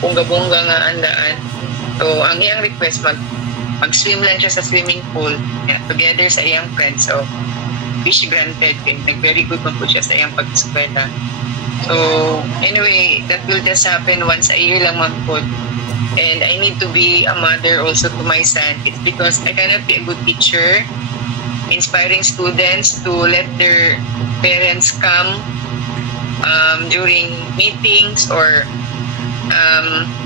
bongga-bongga nga andaan. So ang iyang request mag-swim lang siya sa swimming pool together sa iyang friends. So wish granted, nag-very good man po siya sa iyang pag-eskwela. So anyway, that will just happen once a year lang man po. And I need to be a mother also to my son. It's because I cannot be a good teacher, inspiring students to let their parents come during meetings, or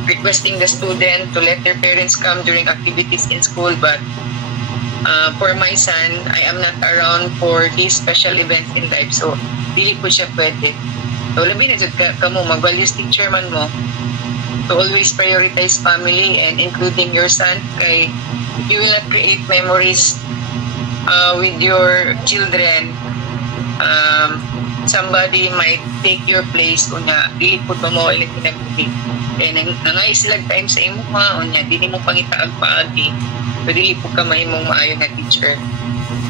requesting the student to let their parents come during activities in school. But for my son, I am not around for these special events in life. So dili po siya pwede. So labi na jud ka mo, mag-values teacher man mo, to always prioritize family and including your son, kay if you will not create memories with your children, somebody might take your place. Unya dili po mo ilang pinagpili, kaya nangay sila time sa imo ha, unya dili mo pangitaag paagi, so dili po ka mahimong maayo na teacher.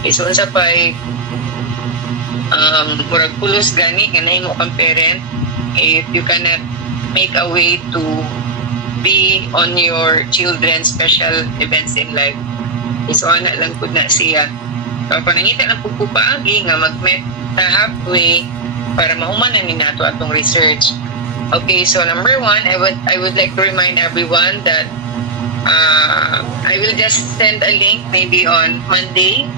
Okay, so unsa pay murag pulos gani nga nahimo kang parent, if you cannot make a way to be on your children's special events in life. So ana lang po na siya. So panangita lang po paagi nga mag-met ta halfway para mahumanan ni nato atong research. Okay, so number 1, I would like to remind everyone that I will just send a link maybe on Monday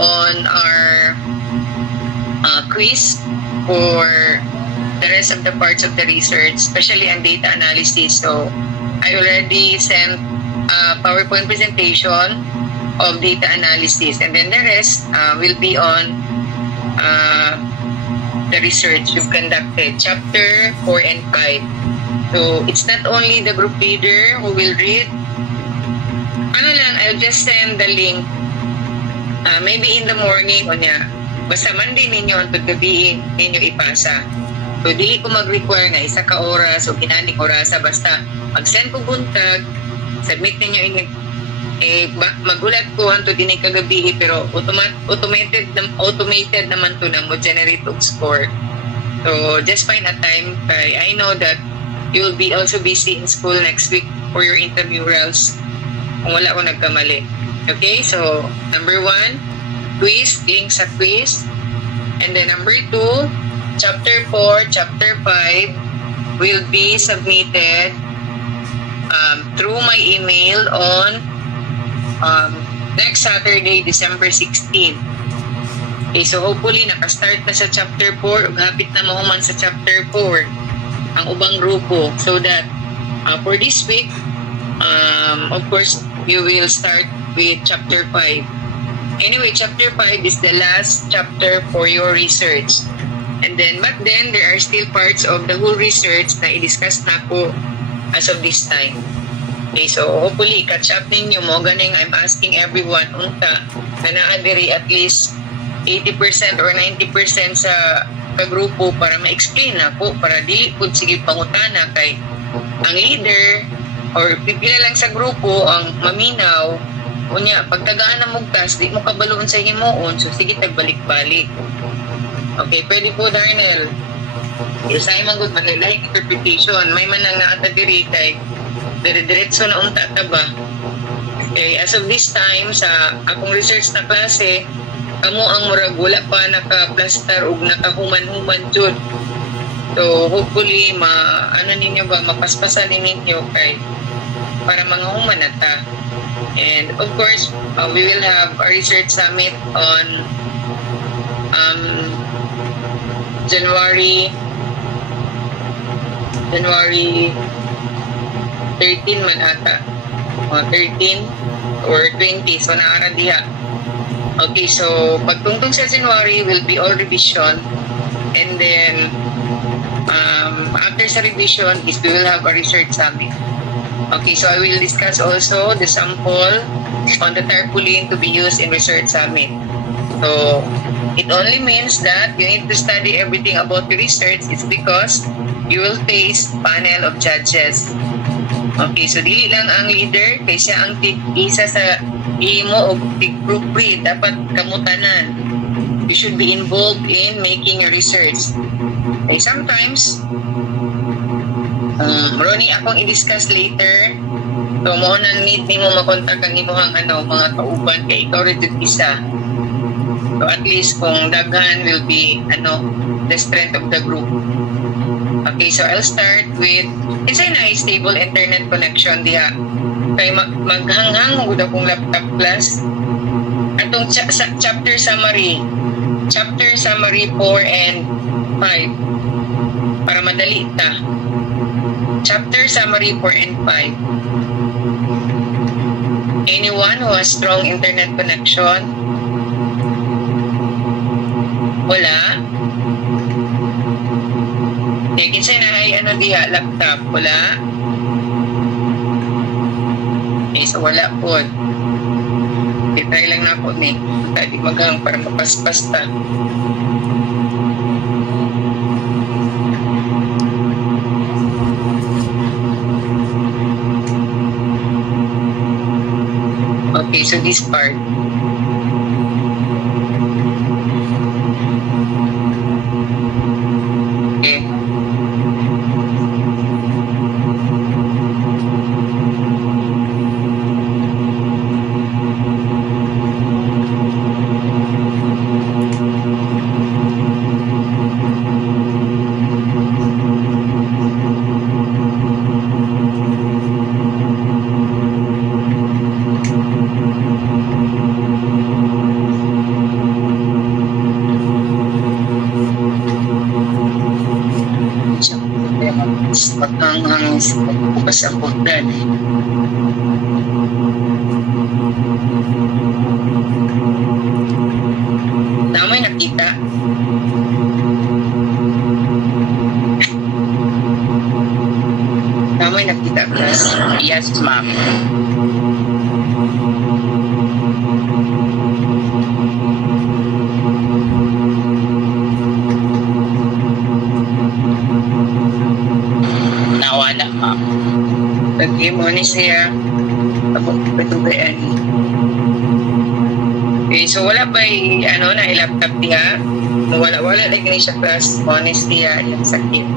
on our quiz for the rest of the parts of the research, especially on data analysis. So I already sent a PowerPoint presentation of data analysis, and then the rest will be on the research you've conducted, chapter 4 and 5. So it's not only the group leader who will read. I'll just send the link maybe in the morning o niya. Basta Monday ninyo ang gabi ninyo ipasa. So dili ko mag-require na isa ka oras o ginaning orasa, basta mag-send ko buntag, submit ninyo magulat ko hanto din kagabi, pero automated naman to na mo generate og score. So just find a time, kay I know that you will be also busy in school next week for your intramurals kung wala ko nagkamali. Okay, so number 1, quiz, link sa quiz. And then number 2, chapter 4, chapter 5 will be submitted through my email on next Saturday, December 16. Okay, so hopefully nakastart na sa chapter 4 o hapit na mahuman sa chapter 4 ang ubang grupo, so that for this week, of course, you will start with chapter 5. Anyway, chapter 5 is the last chapter for your research. And then, but then, there are still parts of the whole research na i-discuss na po as of this time. Okay, so hopefully, catch up ninyo mo. Ganing, I'm asking everyone, unta, na naadiri at least 80% or 90% sa kagrupo para ma-explain na po, para dili po sige pangutana, kay ang leader or pipila lang sa grupo ang maminaw, unya, pagtagaan na mugtas, di mo kabaloon sa himuon, so sige, tagbalik-balik. Okay, pwede po, Darnell. Usay man good, manlalahing interpretation. May man lang naata diri kay dire-diretso na unta ta ba. Okay, as of this time, sa akong research na klase, kamo ang murag wala pa naka-plaster o nakahuman-human jud. So, hopefully, ninyo ba, mapaspasan ninyo kay para mga human na ta. And, of course, we will have a research summit on January 13 man ata. 13 or 20. So, naara diha. Okay, so, pagtungtong sa January will be all revision. And then, after sa revision is we will have a research summit. Okay, so I will discuss also the sample on the tarpaulin to be used in research summit. So, it only means that you need to study everything about the research. It's because you will face panel of judges. Okay, so dili lang ang leader, kay siya ang isa sa imo o group read, dapat kamutanan. You should be involved in making a research. Okay, sometimes Ronnie, akong i-discuss later. So, mo nang need ni mo makontak ang imuhang mga kauban kay ikaw rin isa. So, at least kung daghan will be the strength of the group. Okay, so I'll start with isa na stable internet connection diha. Kay maghanghang mo akong laptop class. Atong chapter summary 4 and 5 para madali ta. Chapter summary 4 and 5. Anyone who has strong internet connection? Wala. Kinsa na ay diha laptop? Wala. So wala po. Try lang na po ni. Tadi magang para mapaspas ta. Okay, so this part. Okay. Bukas ang pagdan. Namoy nakita. Namoy nakita, class. Yes, ma'am. Nawala, ma'am. Lagi mo ni siya. Ako, patubayan. Okay, so wala ba na i-laptop niya? Wala lagi ni siya class. Honest niya, yung sakit.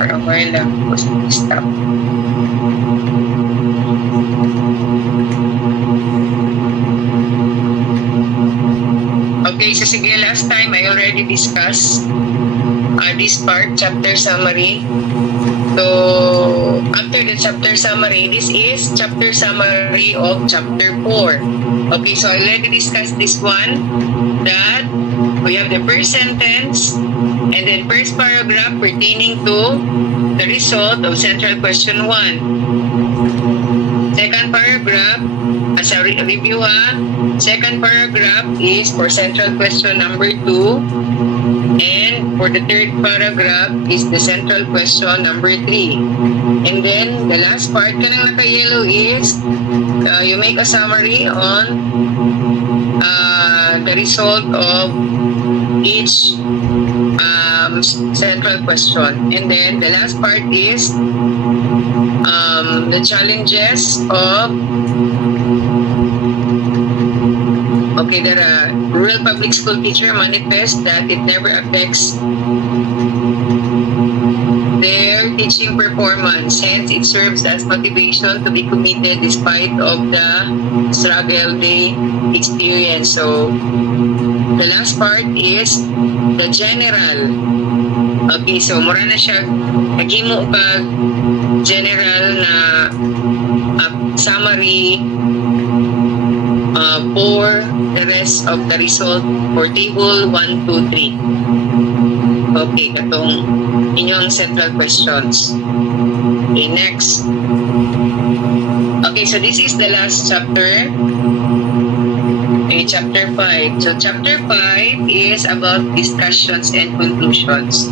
For a while lang. Stop. Okay, so sige, last time I already discussed this part, chapter summary. So, after the chapter summary, this is chapter summary of chapter 4. Okay, so I already discussed this one, that we have the first sentence and then first paragraph pertaining to the result of central question 1. Second paragraph, as a review second paragraph is for central question number 2, and for the third paragraph is the central question number 3. And then the last part kanang naka-yellow is you make a summary on the result of each central question. And then the last part is the challenges of the rural public school teacher manifest that it never affects their teaching performance. Hence, it serves as motivation to be committed despite of the struggle they experience. So, the last part is the general. Okay, so mura na siya naghimo pag general na summary for the rest of the result for table 1, 2, 3. Okay, katong inyong central questions. Okay, next. Okay, so this is the last chapter. Okay, chapter 5. So chapter 5 is about discussions and conclusions.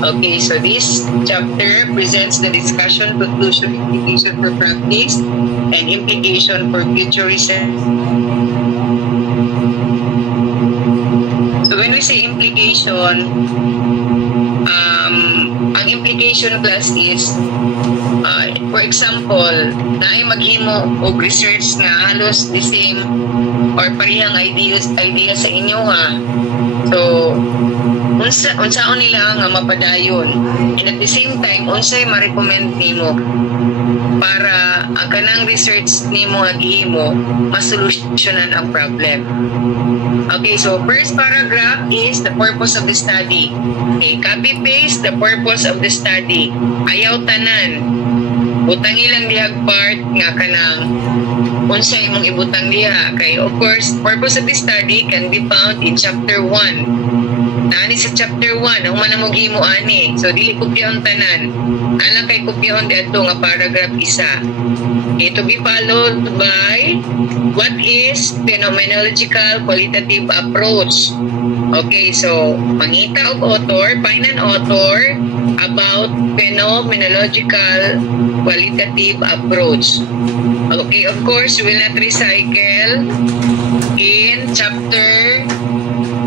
Okay, so this chapter presents the discussion, conclusion, implication for practice, and implication for future research. So when we say implication, ang implication class is for example, na ay maghimo og research nga halos the same or parehang idea sa inyo ha. So unsaon nila nga mapadayon, and at the same time unsay ma-recommend nimo para ang kanang research nimo nga gihimo masolusyonan ang problem. Okay, so first paragraph is the purpose of the study. Okay, copy paste the purpose of the study. Ayaw tanan. Butang ilang dihag part nga kanang unsay imong ibutang diha. Okay, of course, purpose of the study can be found in chapter 1. Naani sa chapter 1, ang manamog imo ani. So dili kopyahon tanan. Alang kay kopyahon dito nga paragraph isa. Okay, to be followed by what is phenomenological qualitative approach. Okay, so mangita og author, find an author about phenomenological qualitative approach. Okay, of course, we will not recycle in chapter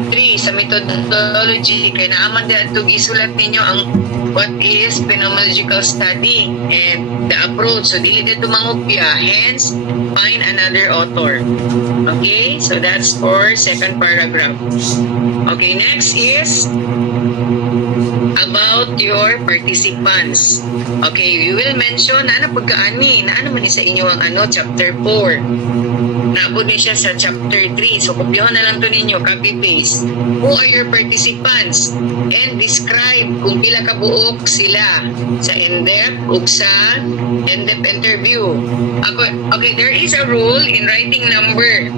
3 sa methodology. Kaya naaman dito gisulat ninyo ang what is phenomenological study and the approach. So dili dito mangupya, hence find another author. Okay, so that's for second paragraph. Okay, next is about your participants. Okay, we will mention na pagkaani na man sa inyo ang chapter 4. Naabot din siya sa chapter 3. So kopyahan na lang to ninyo, copy paste. Who are your participants? And describe kung pila ka buok sila sa in-depth ug sa in-depth interview. Okay, there is a rule in writing number.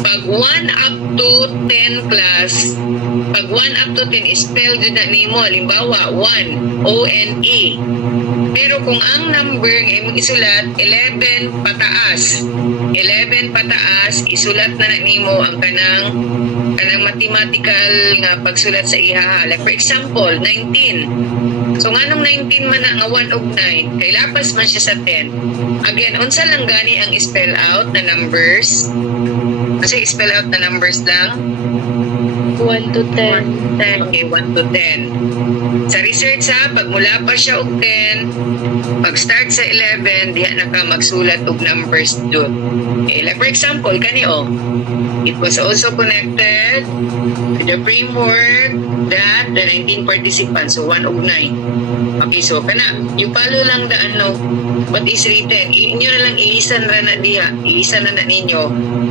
Pag 1 up to 10 class, pag 1 up to 10 spell dyan na nimo, halimbawa 1, O-N-E. Pero kung ang number nga imong isulat 11 pataas, 11 pataas, isulat na nimo ang kanang mathematical nga pagsulat sa iha. Like for example, 19. So nganong 19 man na nga 1 ug 9, kay lapas man siya sa 10. Again, unsa lang gani ang spell out na numbers? Kasi spell out na numbers lang 1 to 10. Okay, 1 to 10. Sa research ha, pag mula pa siya og 10, pag start sa 11, diha na ka magsulat og numbers doon. Okay, like for example, kani it was also connected to the framework that the 19 participants, so 1 og 9. Okay, so kana, you follow lang the what is written. Inyo na lang iisan na diha, iisan na ninyo.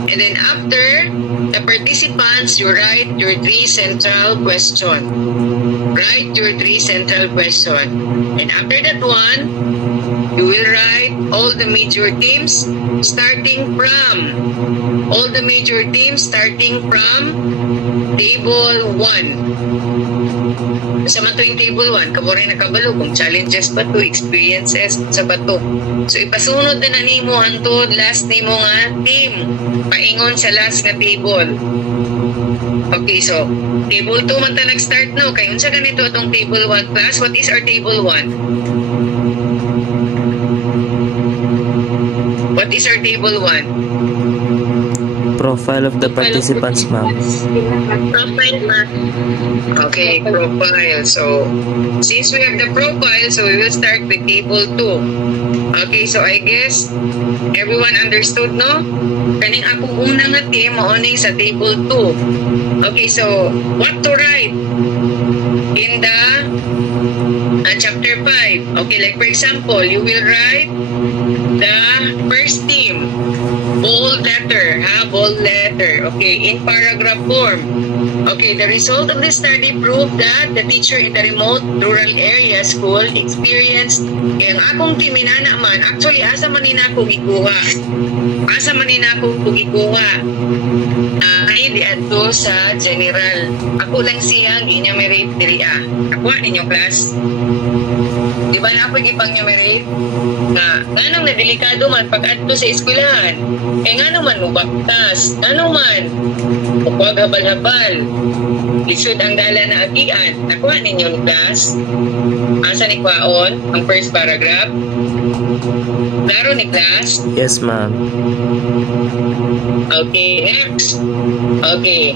And then after the participants, you write your 3 central question. Write your 3 central question. And after that one, you will write all the major themes starting from table 1. Sa matuing table 1, kamo rin nakabalo kung challenges ba to, experiences sa bato. So ipasunod na nimo hantod last nimo nga team. Paingon sa last nga table. Okay, so table 2 man ta nag-start no. Kay unsa ganito atong table 1 class? What is our table 1? What is our table 1? Profile of the participants, ma'am. Profile, ma'am. Okay, profile. So, since we have the profile, so we will start with table 2. Okay, so I guess everyone understood, no? Kaning akong unang nga team, maunay sa table 2. Okay, so what to write in the chapter 5? Okay, like for example, you will write the first team. Bold letter, bold letter. Okay, in paragraph form. Okay, the result of the study proved that the teacher in the remote rural area school experienced ang akong timinana man. Actually, asa man nina ako gikuha. Ay, di ato sa general. Ako lang siya, gi-enumerate diri Ako ninyo class. Di ba na ako ipang-enumerate? Anong na delikado man pag adto sa eskwelahan. Kaya nga naman mubaktas, ano man, huwag habal-habal. Lisod ang dala na agian. Nakuha ninyo ni class? Asa ni kwaon ang first paragraph? Klaro ni class? Yes, ma'am. Okay, next. Okay.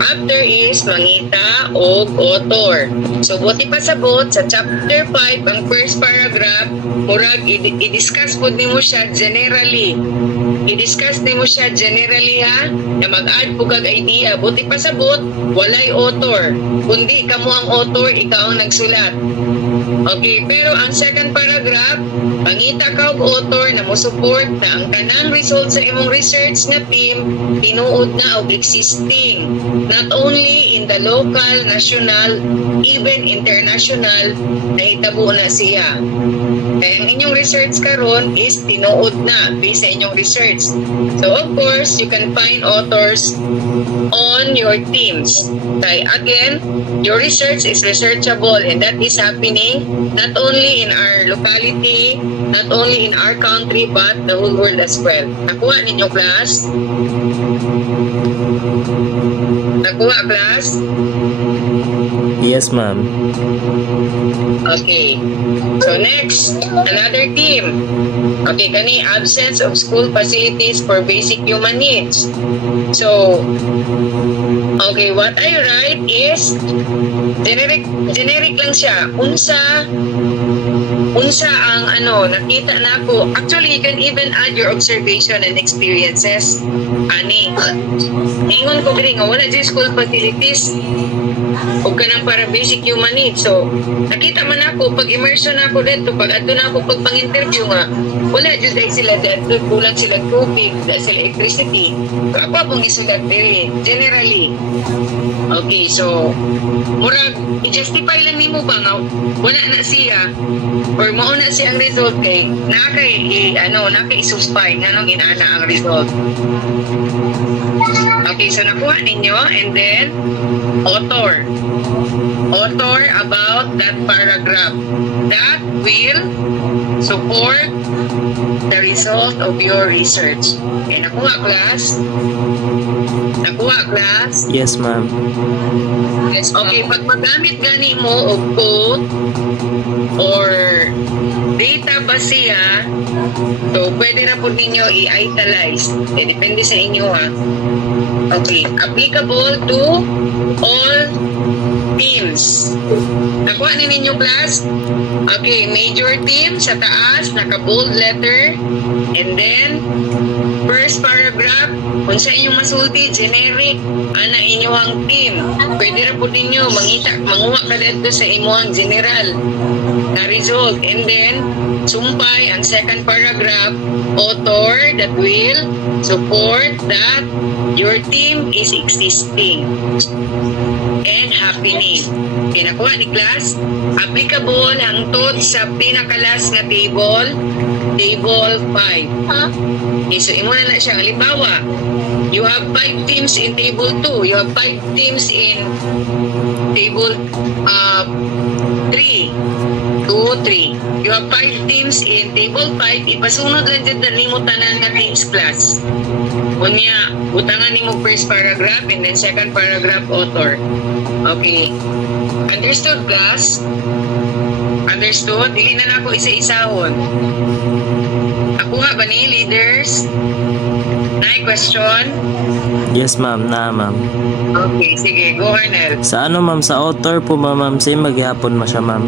After is mangita o author. So, buti pa sabot sa chapter 5, ang first paragraph, murag, i-discuss po ni mo siya generally. I-discuss ni mo siya generally, ha? Na mag-add po kag idea. Buti pa sabot, walay author. Kundi kamo ang author, ikaw ang nagsulat. Okay, pero ang second paragraph, pangita ka og author na mo support na ang tanang result sa imong research na team tinuod na og existing. Not only in the local, national, even international, nahitabo na siya. Kaya ang inyong research karon is tinuod na based sa inyong research. So of course, you can find authors on your teams. Kaya again, your research is researchable and that is happening not only in our locality, not only in our country, but the whole world as well. Nakuha ninyo class? Nakuha class? Yes, ma'am. Okay. So next, another team. Okay, kani absence of school facilities for basic human needs. So, okay, what I write is generic lang siya. Unsa ang nakita na ako. Actually, you can even add your observation and experiences. Ani, ingon ko diri nga wala di school facilities o kanang para basic human needs. So, nakita man ako pag immersion ako dito, pag adto na ako pag pang-interview nga, wala jud ay sila dito, kulang sila tubig, dahil sila electricity. So, ako pong gisulat diri, generally. Okay, so, murag, i-justify lang nimo ba nga, wala na siya, or mauna siya ang result kay, naka-isuspay nga nung inana ang result. Okay, so nakuha ninyo, and then, author about that paragraph that will support the result of your research. Okay, nakuha class? Yes, ma'am. Yes, okay, pag magamit gani mo o quote or data ba siya, so pwede na po ninyo i-italize. Depende sa inyo, ha. Okay, applicable to all teams. Nakuha na ninyo class? Okay, major team sa taas, naka-bold letter, and then first paragraph, kung sa inyong masulti, generic, ana inyong team. Pwede na po ninyo manguha ka dito sa inyong general na result. And then, sumpay ang second paragraph, author that will support that your team is existing and happening. Pinakuha ni class, applicable hangtod sa pinakalas nga table 5. Okay, so imo na siya. Halimbawa, you have 5 teams in table 2. You have 5 teams in table 3. 2, 3. You have 5 teams in table 5. Ipasunod lang dyan na nimo tanan nga teams class. Kunya, utangan nimo first paragraph and then second paragraph author. Okay. Understood class? Understood? Dili na ako isa-isahon. Ako nga ba ni leaders? May question? Yes, ma'am. Ma'am. Okay, sige. Go, Arnel. Sa ma'am? Sa author po, ma'am. Same maghihapon mo siya, ma'am.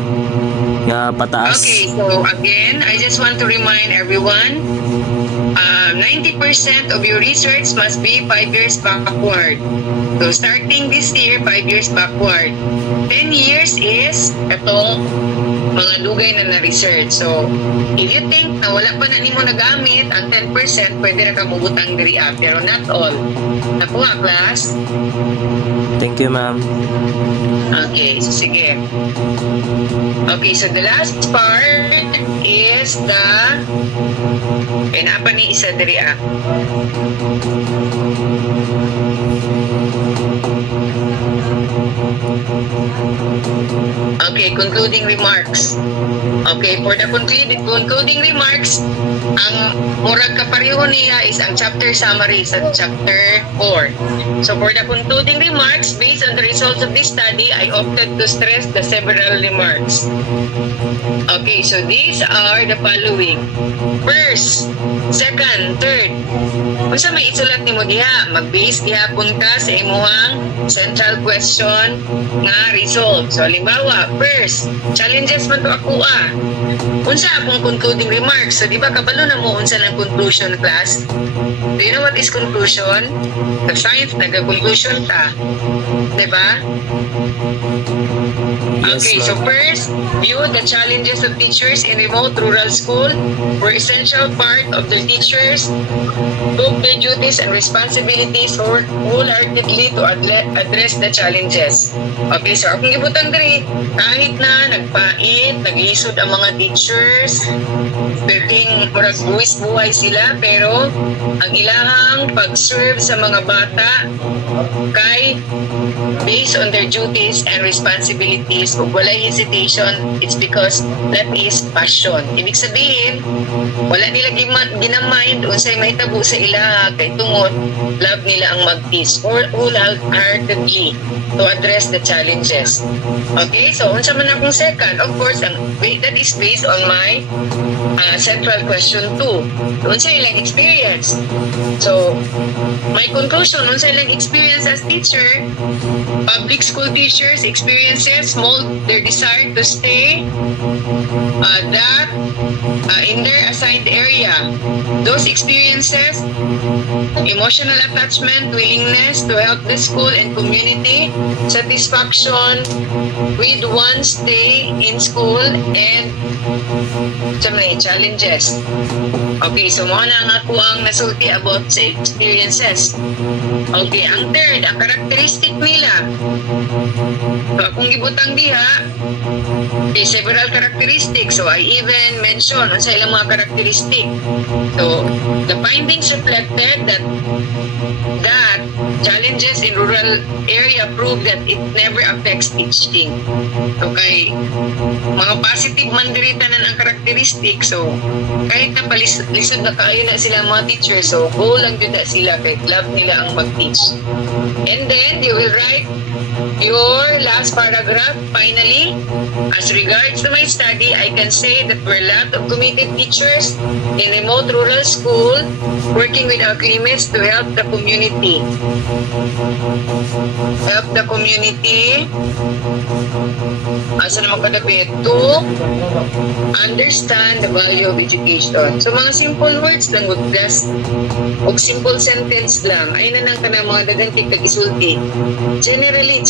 Nga pataas. Okay, so again, I just want to remind everyone, 90% of your research must be 5 years backward. So starting this year, 5 years backward. 10 years is itong mga dugay na na-research. So, if you think na wala pa na nimo nagamit, ang 10%, pwede na ka mubutang diri up. Pero not all. Nakuha, class? Thank you, ma'am. Okay, so sige. Okay, so the last part is the pinapa ni isa diri Okay, concluding remarks. Okay, for the concluding remarks, ang murag kapareho niya is ang chapter summary sa chapter 4. So for the concluding remarks, based on the results of this study, I opted to stress the several remarks. Okay, so these are the following. First, second, third. Kung sa may isulat ni mo diha, mag-base gihapon ka sa imuhang central question nga result. So, halimbawa, first, challenges man to ako unsa akong concluding remarks. So, di ba kabalo na mo unsa ng conclusion class? Do you know what is conclusion? The science, nag-conclusion ta. Di ba? Okay, so first, view the challenges of teachers in remote rural school were essential part of the teachers took their duties and responsibilities wholeheartedly to address the challenges. Okay, so akong gibutang diri, kahit na nagpait, naglisod ang mga teachers, pwedeng murag buwis-buhay sila, pero ang ilahang pag-serve sa mga bata kay based on their duties and responsibilities, ug walay hesitation, it's because that is passion. Ibig sabihin, wala nila ginamind unsay mahitabo sa ila kay tungod love nila ang mag-teach or wholeheartedly to address the challenges. Okay, so unsa man akong second, of course, that is based on my central question 2. Unsa ilang experience? So, my conclusion, unsa ilang experience as teacher, public school teachers experiences mold their desire to stay in their assigned area. Those experiences, emotional attachment, willingness to help the school and community, satisfaction with one's stay in school, and challenges. Okay, so mo na nga ako ang nasulti about sa experiences. Okay, ang third, ang characteristic nila. So, akong gibutang diha, okay, several characteristics. So, I even mention sa ilang mga characteristic. So, the findings reflected that challenges in rural area prove that it never affects teaching. So, kay mga positive man diri tanan ang characteristic. So, kahit na lisod na kaayo na sila mga teachers, so go lang din na sila kahit love nila ang mag-teach. And then, you will write your last paragraph. Finally, as regards to my study, I can say that we're a lot of committed teachers in remote rural school working with agreements to help the community. Help the community. Asa naman kadapit? To understand the value of education. So, mga simple words lang, just og simple sentence lang. Ay na nang kanang mga dagantig kag-isulti. Generally,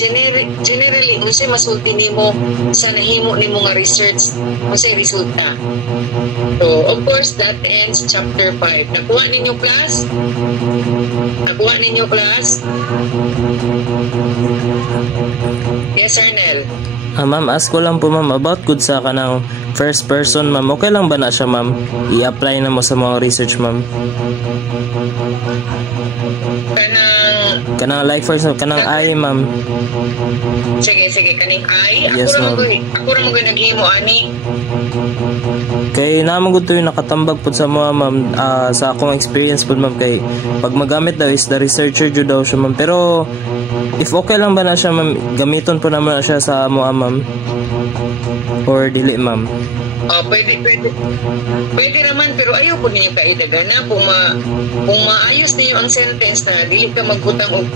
unsay masulti nimo sa nahimo nimo nga research, unsay resulta. So, of course, that ends chapter 5. Nakuha ninyo class? Nakuha ninyo class? Yes, Arnel. Ma'am, ask ko lang po ma'am about good sa kanang first person ma'am. Okay lang ba na siya ma'am? I-apply na mo sa mga research ma'am. Kanang life first, kanang I ma'am. Sige, kaning I. Yes, ako ra mo naghimo ani. Kay naman gud to yung nakatambag po sa mga ma'am, sa akong experience po ma'am, kay pag magamit daw is the researcher jud daw siya ma'am. Pero if okay lang ba na siya ma'am, gamiton po naman na siya sa mga ma'am or dili ma'am? Pwede naman, pero ayaw po ninyo kaidagan na kung maayos ninyo ang sentence na dili ka magbutang og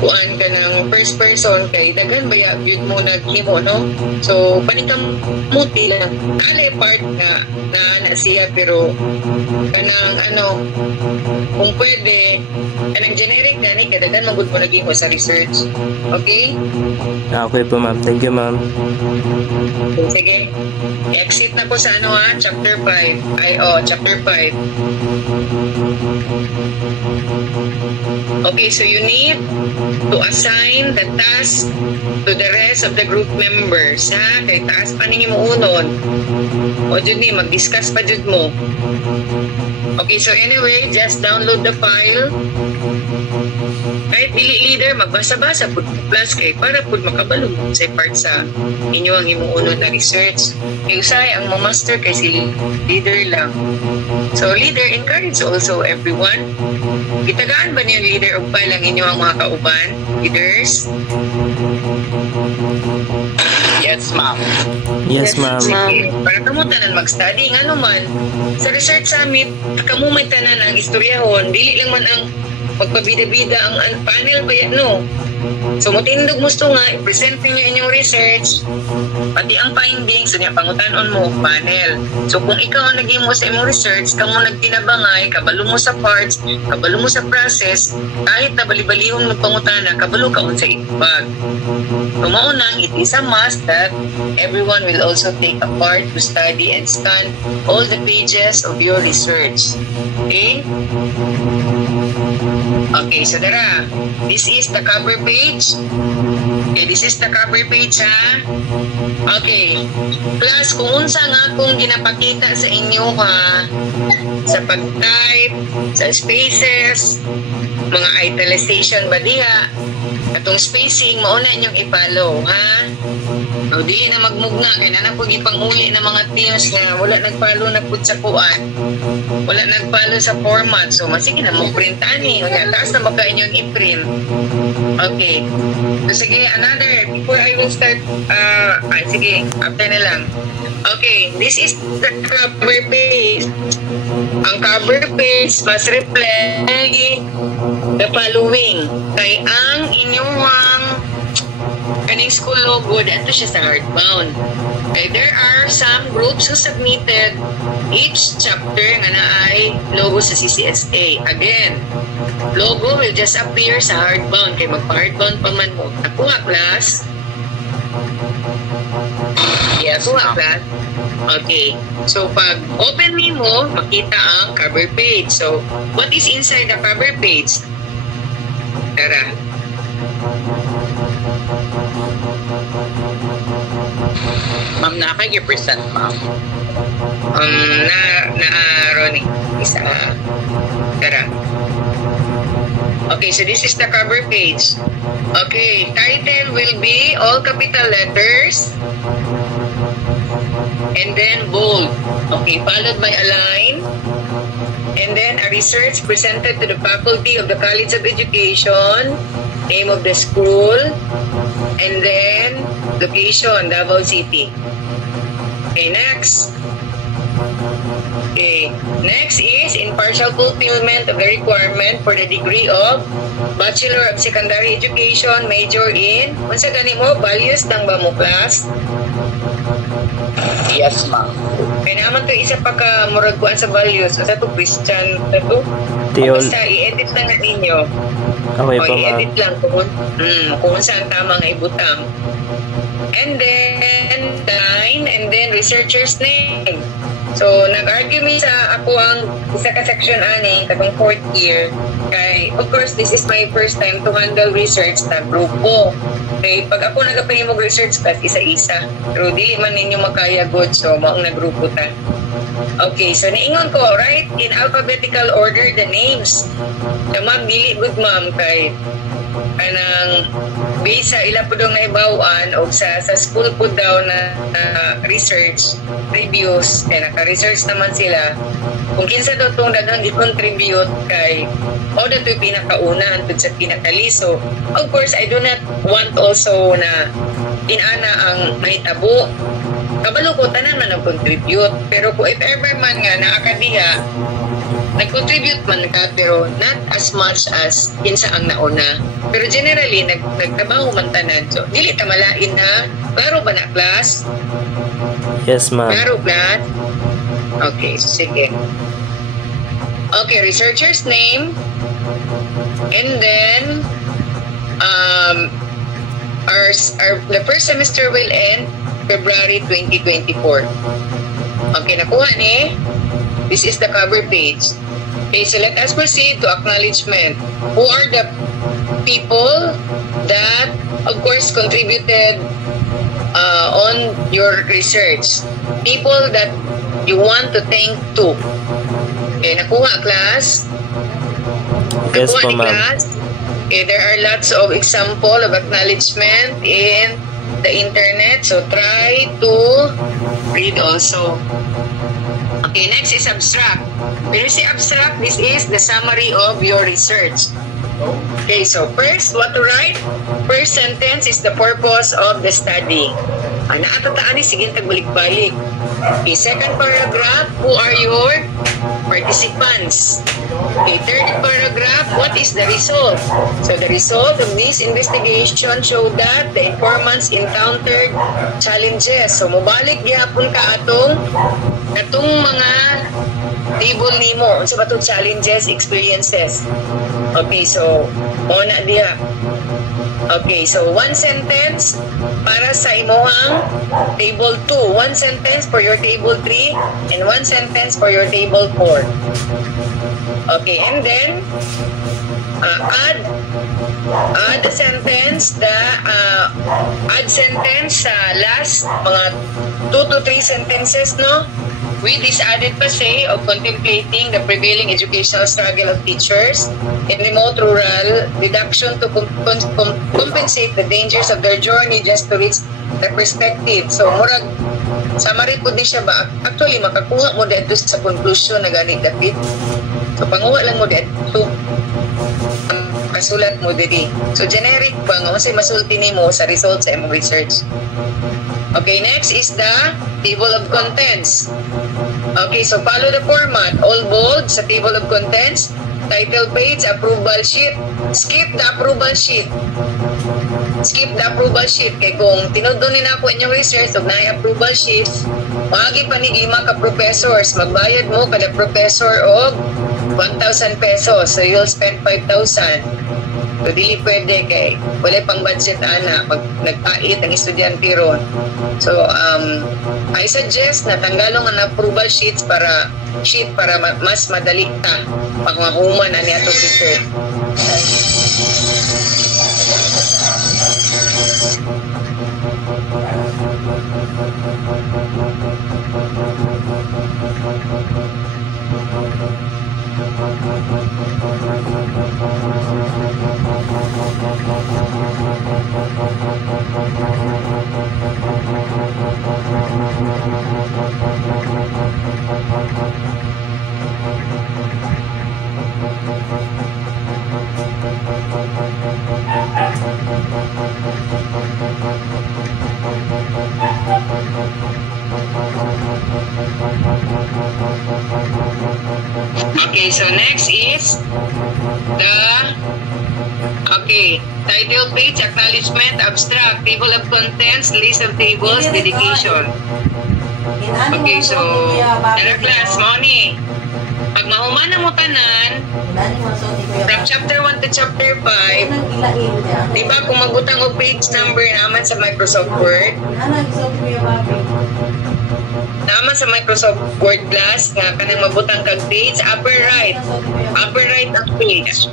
kuan ka ng first person, kaidagan baya yun mo naghimo, no? So panikam muti lang alay part na siya, pero kanang kung pwede kanang generic gani kaidagan magud mo naghimo sa research. Okay? Okay po ma'am, thank you ma'am. Sige. Exit na po sa chapter 5. Chapter 5. Okay, so you need to assign the task to the rest of the group members, ha? Kay taas pa ninyo mo unon. O dyan ni, mag-discuss pa dyan mo. Okay, so anyway, just download the file. Kahit dili leader, magbasa-basa po plus kay para po makabalo sa part sa inyo ang imuunod na research. Kaya usay ang master kay si leader lang. So leader, encourage also everyone. Kitagaan ba niyo leader o file ang inyo ang mga kauban? Leaders? Yes, ma'am. Yes, ma'am. Sige. Para kamo tanan mag-study nga naman sa research summit, kamo may tanan ang istoryahon, dili lang man ang magpabida-bida ang panel ba yan, no? So, mutindog mo ito nga, i-present nyo inyong research, pati ang findings, so niya, pangutanon mo, panel. So, kung ikaw ang naging mo sa imong research, kamo nagtinabangay, kabalo mo sa parts, kabalo mo sa process, kahit na bali-balihon mo pangutana, kabalo ka sa ibag. So, maunang, it is a must that everyone will also take a part to study and scan all the pages of your research. Okay? Okay, so Dara, this is the cover page. Okay, this is the cover page, ha? Okay. Plus, kung unsa nga kung ginapakita sa inyo, ha, sa pag-type, sa spaces, mga italicization ba diha, atong spacing, mauna inyong i-follow, ha? O, di na magmugna, kaya na po ipang-uli ng mga teams na wala nag-follow na po sa kuan, wala nag-follow sa format. So, masige na mo printan eh. Taas na baka inyong i-print. Okay. So, sige, another, before I will start, sige, after na lang. Okay, this is the cover page. Ang cover page must reflect the following. Kay ang inyong kaning school logo, dito siya sa hardbound. Okay, there are some groups who submitted each chapter nga na ay logo sa CCSA. Again, logo will just appear sa hardbound. Kaya magpa-hardbound pa man mo. Nakuha, class? Yes, nakuha, class? Okay. So, pag open mo, makita ang cover page. So, what is inside the cover page? Tara. Ma'am, nakakag-present, ma'am. Ronnie. Isa. Tara. Okay, so this is the cover page. Okay, title will be all capital letters and then bold. Okay, followed by a line and then a research presented to the faculty of the College of Education, name of the school, and then location, Davao City. Okay, next. Okay, next is in partial fulfillment of the requirement for the degree of Bachelor of Secondary Education, major in, unsa gani mo, values lang ba mo, class? Yes, ma'am. Kaya naman to isa pa ka murag kuan sa values. Sa to Christian na to. Basta i-edit lang na ninyo. Okay po, ma'am. I-edit lang kung saan tama nga ibutang. And then line and then researcher's name. So, nag-argue mi sa ako ang isa ka section ani katong 4th year. Kay, of course, this is my first time to handle research na grupo. Okay, pag ako nagapahimog research class, isa-isa. Pero di man ninyo makaya good, so maong nagrupo ta. Okay, so niingon ko, write in alphabetical order the names. So, ma'am, dili good ma'am, kay kanang base sa ila po daw na ibawaan o sa school po daw na research reviews kaya naka-research naman sila kung kinsa daw itong dagang i-contribute kay o daw ito'y pinakauna antod sa pinakaliso. Of course, I do not want also na inana ang mahitabo kabalo ko tanan man nag-contribute pero kung if ever man nga naakadiha nag-contribute man ka pero not as much as kinsa ang nauna. Pero generally, nagtrabaho man tanan. So, dili ta malain na. Klaro ba na, class? Yes, ma'am. Klaro, class? Okay, sige. Okay, researcher's name. And then, the first semester will end February 2024. Okay, nakuha ni? This is the cover page. Okay, so let us proceed to acknowledgement. Who are the people that, of course, contributed on your research? People that you want to thank to. Okay, nakuha, class? Yes Nakuha po, ni ma'am. class? Okay, there are lots of example of acknowledgement in the internet, so try to read also. Okay, next is abstract. When you say abstract, this is the summary of your research. Okay, so first, what to write? First sentence is the purpose of the study. Naatataan ni, sige, tagbalik-balik. Okay, second paragraph, who are your participants? Okay, third paragraph, what is the result? So the result of this investigation showed that the informants encountered challenges. So mubalik gihapon ka atong mga table nimo. Unsa ba to challenges, experiences? Okay, so una diha. Okay, so one sentence para sa imuhang table 2, one sentence for your table 3, and one sentence for your table 4. Okay, and then add a sentence, add sentence sa last mga 2 to 3 sentences, no? With this added passé of contemplating the prevailing educational struggle of teachers in remote rural reduction to compensate the dangers of their journey just to reach the perspective. So, murag, summary po din siya ba? Actually, makakuha mo dito sa conclusion na ganit dapit. So, panguha lang mo dito. Kasulat mo dito. So, generic ba nga? Masay masulti ni mo sa results sa imong research. Okay, next is the table of contents. Okay, so follow the format. All bold sa table of contents. Title page, approval sheet. Skip the approval sheet. Skip the approval sheet. Kaya kung tinudunin na ako inyong research, huwag na approval sheet, magi pa ni 5 ka professors. Magbayad mo kada professor og 1,000 pesos. So you'll spend 5,000. So, di pwede kay wala pang budget pag nagpait ang estudyante ron. So, I suggest na tanggalong ang approval sheets para mas madali ta pag mahuman na niya itong research. Okay, so next is title page, acknowledgement, abstract, table of contents, list of tables, dedication. Okay, so tara class, Moni. Pag mahuman na mo tanan, from chapter 1 to chapter 5, di ba kung magbutang o page number naman sa Microsoft Word, naman sa Microsoft Word Plus nga kanang mabutang kag page, upper right ang page.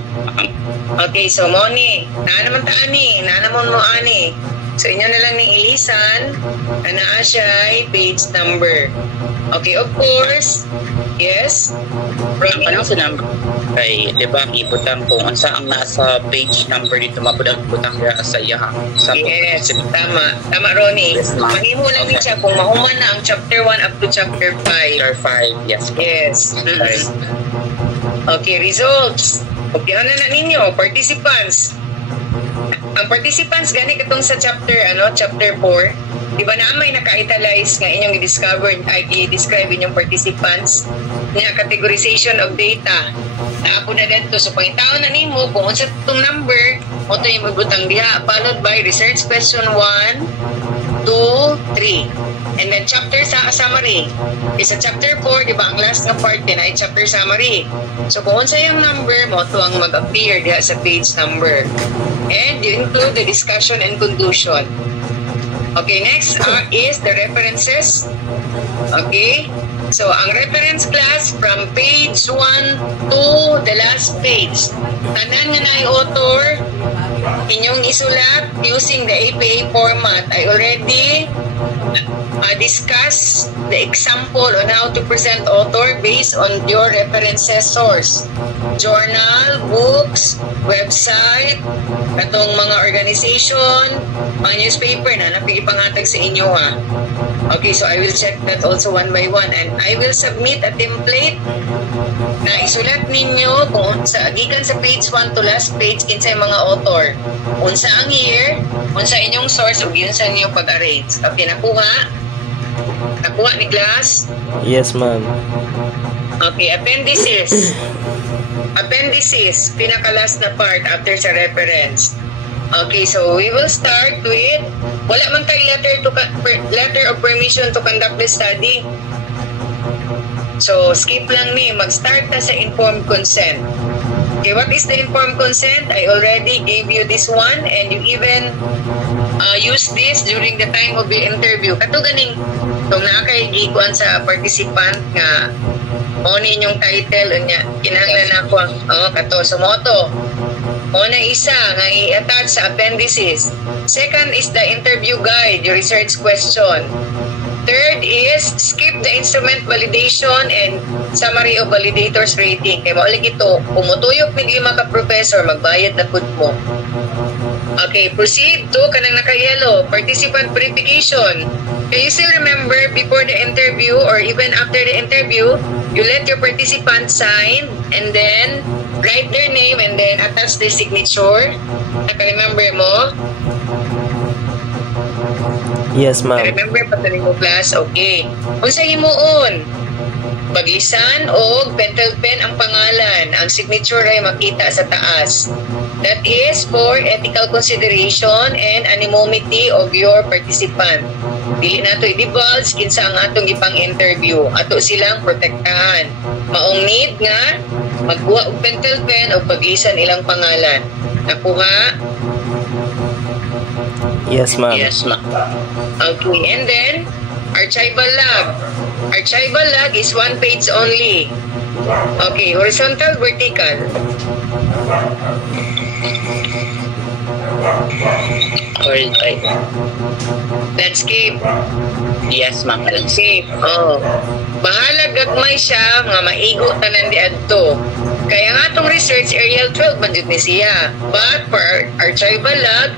Okay, so Moni, naa naman ta ani, naa naman mo ani. So inyo na lang ning ilisan na naa siya page number. Okay, of course. Yes. Ano sa number? Kay, di ba, ibutang kung ang saan nasa page number dito, mabutang sa iya. Yes, tama. Tama, Ronnie. Yes, ma'am. Mahimo lang din siya kung mahuman na ang chapter 1 up to chapter 5. Chapter 5, yes. Yes. Okay, results. Okay, ano na ninyo? Participants. Ang participants, gani katong sa chapter 4, di ba na may naka-italize nga inyong i-describe inyong participants nga categorization of data. Naapo na dito. So, pangitaon na nimo kung unsa itong number, o ito yung magbutang diha, followed by research question 1, 2, 3. And then chapter summary. Sa chapter 4, di ba, ang last nga part din ay chapter summary. So, kung unsa yung number mo, ito ang mag-appear diha sa page number. And you include the discussion and conclusion. Okay, so next is the Okay, next is the references. Okay, so ang reference class from page 1 to the last page. Tanan nga na author, inyong isulat using the APA format. I already discuss the example on how to present author based on your references source. Journal, books, website, katong mga organization, mga newspaper na napigipangatag sa inyo ha. Okay, so I will check that also one by one and I will submit a template na isulat ninyo kung sa gikan sa page 1 to last page kinsay mga author. Unsa ang year, unsa inyong source ug unsa niyo pag-arrange. Okay, nakuha? Nakuha ni class? Yes, ma'am. Okay, appendices. Appendices, pinaka-last na part after sa reference. Okay, so we will start with, wala man tayo letter of permission to conduct the study. So, skip lang ni, mag-start na sa informed consent. Okay, what is the informed consent? I already gave you this one and you even use this during the time of your interview. Kato ganing, kung nakakagikuan sa participant nga, o ninyong title, kinahanglan ako ang, kato, sumoto. Una isa nga i-attach sa appendices. Second is the interview guide, your research question. Third is skip the instrument validation and summary of validators rating. Kaya maulig ito, pumutuyok ni 5 ka professor, magbayad na pud mo. Okay, proceed to kanang naka-yellow, participant verification. Can you still remember before the interview or even after the interview, you let your participant sign and then write their name and then attach their signature? Naka-remember mo? Yes, ma'am. Remember pa mo class? Okay. Unsa himuon? Paglisan o pentel pen ang pangalan. Ang signature ay makita sa taas. That is for ethical consideration and anonymity of your participant. Dili nato i-divulge kinsa ang atong ipang interview. Ato silang protektahan. Maong need nga magkuha og pentel pen o paglisan ilang pangalan. Nakuha? Yes, ma'am. Yes, ma'am. Okay, and then archival log. Archival log is 1 page only. Okay, horizontal, vertical. Alright. Landscape. Yes, ma'am. Landscape. Oh. Bahala gagmay siya, mga maigo tanan di adto. Kaya nga itong research area 12 man jud ni siya. But for archival log,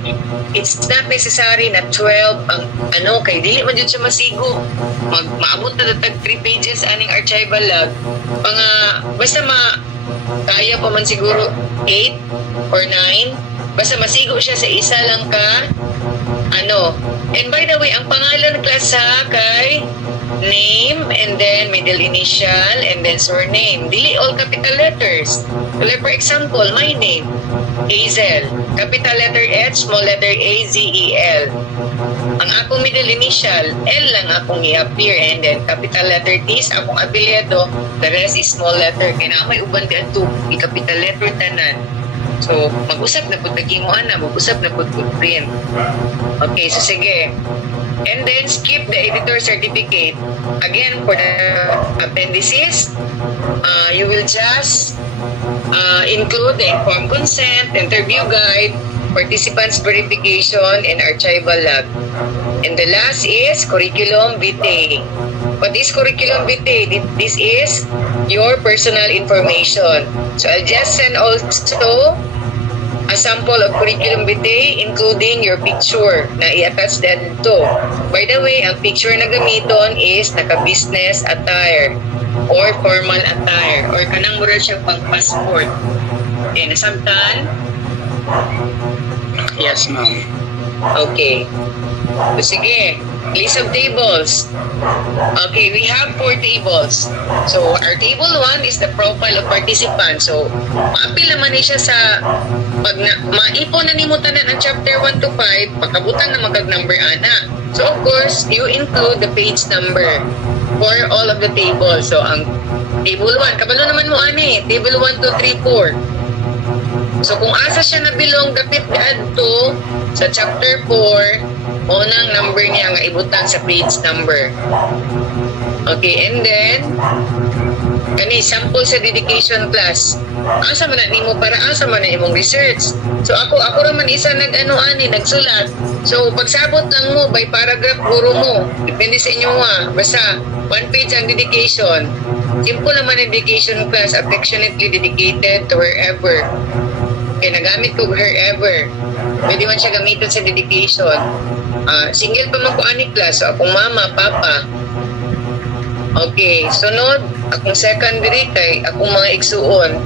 it's not necessary na 12 ang kay dili man jud siya masigo. Maabot na tag 3 pages aning archival log. Basta kaya pa man siguro 8 or 9. Basta masigo siya sa isa lang ka. And by the way, ang pangalan ng class ha kay name and then middle initial and then surname. Dili all capital letters. Like for example, my name, Hazel. Capital letter H, small letter A, Z, E, L. Ang akong middle initial, L lang akong i-appear and then capital letter T is akong apelyido. The rest is small letter. Kaya na may uban di ato, i-capital letter tanan. So, mag-usap na po tagimuan na, mag-usap na po print. Okay, so sige. And then, skip the editor certificate. Again, for the appendices, you will just include the informed consent, interview guide, participants verification, and archival log. And the last is curriculum vitae. What is curriculum vitae? This is your personal information. So I'll just send also a sample of curriculum vitae including your picture na i-attach dito. By the way, ang picture na gamiton is naka-business attire or formal attire or kanang mura siyang pang-passport. Okay, nasabtan? Yes, ma'am. Okay. So, sige. List of tables. Okay, we have 4 tables. So, our table 1 is the profile of participants. So, maapil naman siya sa pag maipon na ni mo tanan ang chapter 1 to 5, pagkabutan na magag number ana. So, of course, you include the page number for all of the tables. So, ang table 1, kabalo naman mo ani, table 1, 2, 3, 4. So, kung asa siya nabilong, dapit adto sa chapter 4, unang number niya nga ibutang sa page number. Okay, and then kani sample sa dedication class. Asa man na nimo para asa man na imong research. So ako raman isa nagsulat. So pagsabot lang mo by paragraph guro mo. Depende sa inyo basta one page ang dedication. Simple naman ang dedication class, affectionately dedicated to wherever. Kaya nagamit ko wherever. Pwede man siya gamitin sa dedication. Single pa man ko ani class. So akong mama, papa. Okay, sunod, akong secondary kay akong mga igsuon.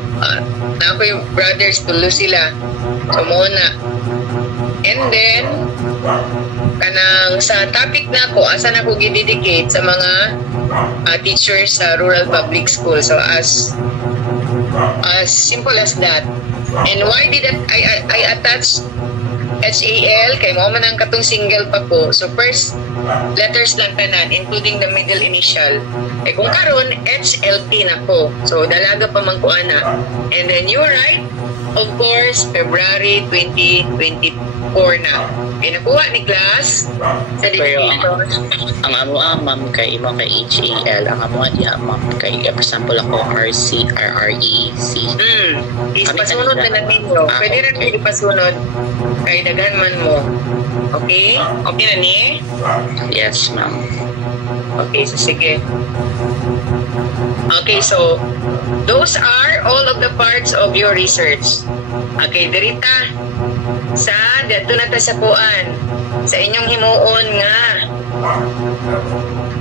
Na ako yung brothers, tulo sila. So muna. And then, kanang sa topic na ako, asa na ako gidedicate sa mga teachers sa rural public school. So as simple as that. And why did I attach HAL kay mo man ang katong single pa ko. So first letters lang tanan including the middle initial. Kung karon HLP na ko. So dalaga pa man ko ana. And then you're right. Of course, February 2024 na. Pinakuha ni class sa dedication. Ang amo ma'am kay imo kay HAL, ang amo diha ma'am kay for example ako RC, RREC. Ipasunod na ninyo. Pwede rin kayo ipasunod kay daghan man mo. Okay? Okay na ni? Yes, ma'am. Okay, so sige. Okay, so those are all of the parts of your research. Okay, dirita sa dito na ta sa kuan sa inyong himuon nga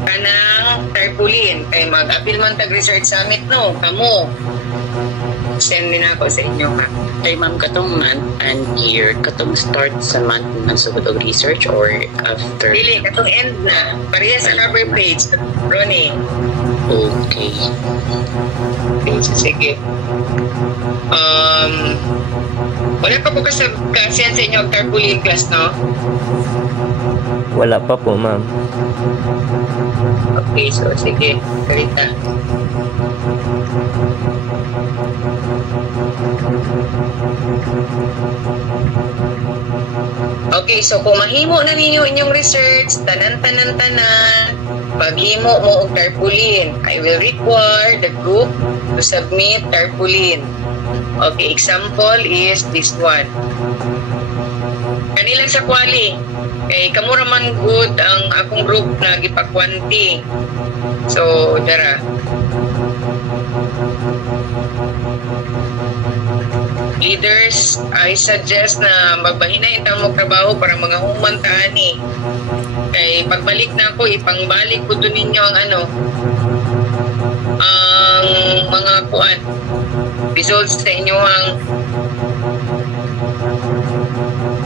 kanang tarpaulin kay mag-appeal man tag research summit no kamo send din ako sa inyo ha. Kay ma'am katong month and year katong start sa month ng sugod og research or after? Dili katong end na pareha sa cover page Ronnie. Okay. Okay, sige. Wala pa po kasi sa inyo ang tarpaulin class, no? Wala pa po, ma'am. Okay, so sige. Karita. Okay, so kung mahimo na ninyo inyong research, tanan, paghimo mo og tarpaulin, I will require the group to submit tarpaulin. Okay, example is this one. Kanilang sa kwali, kay kamura man good ang akong group na gipakwanti. So, dara. Leaders, I suggest na magbahinay itang mong trabaho para mga humantaan ni. Kay pagbalik na ako, ipangbalik ko to ninyo ang ang mga kuan results sa inyo ang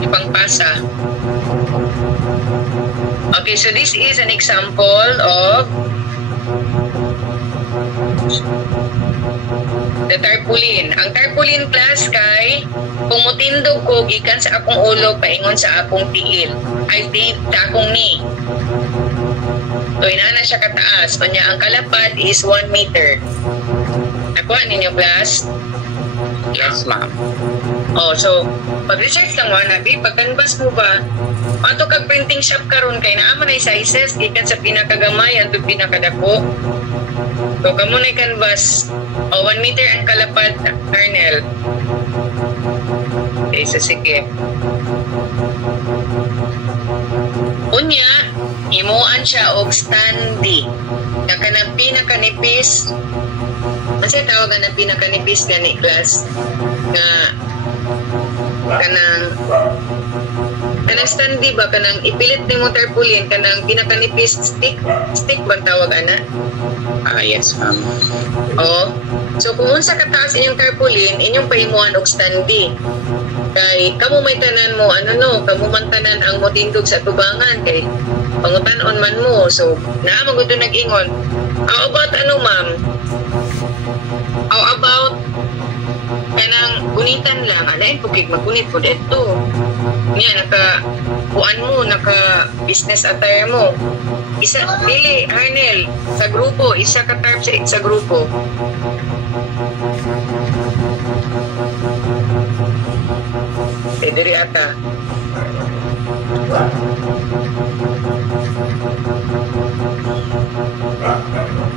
ipangpasa. Okay, so this is an example of the tarpaulin. Ang tarpaulin class kay kung mutindog ko gikan sa akong ulo paingon sa akong tiil. I think sa akong knee. So inana siya kataas. Kanya ang kalapad is 1 meter. Nakuha ninyo class? Yes, ma'am. Oh, so pag-research lang mo nabi, pag-canvas mo ba, ato kag printing shop karon kay naamo na sizes gikan sa pinakagamay hangtod pinakadako. So kamo na canvas. 1 meter ang kalapad, Arnel. Okay, so sige. Unya, himuan siya og standee. Na kanang pinakanipis. Kasi tawag na pinakanipis gani class nga kanang standee ba kanang ipilit ni mo tarpaulin kanang pinakanipis stick bang tawag ana? Yes, ma'am. Oh. So kung unsa kataas inyong tarpaulin, inyong pahimuan og standee. Kay kamo may tanan mo kamo man tanan ang motindog sa tubangan kay pangutanon man mo. So naa magud nag-ingon. How about ma'am? How about kanang gunitan lang, alain pugig magunit po dito. Niya kuan mo, business attire mo. Isa dili Arnel sa grupo, isa ka tarp sa grupo. Diri ata.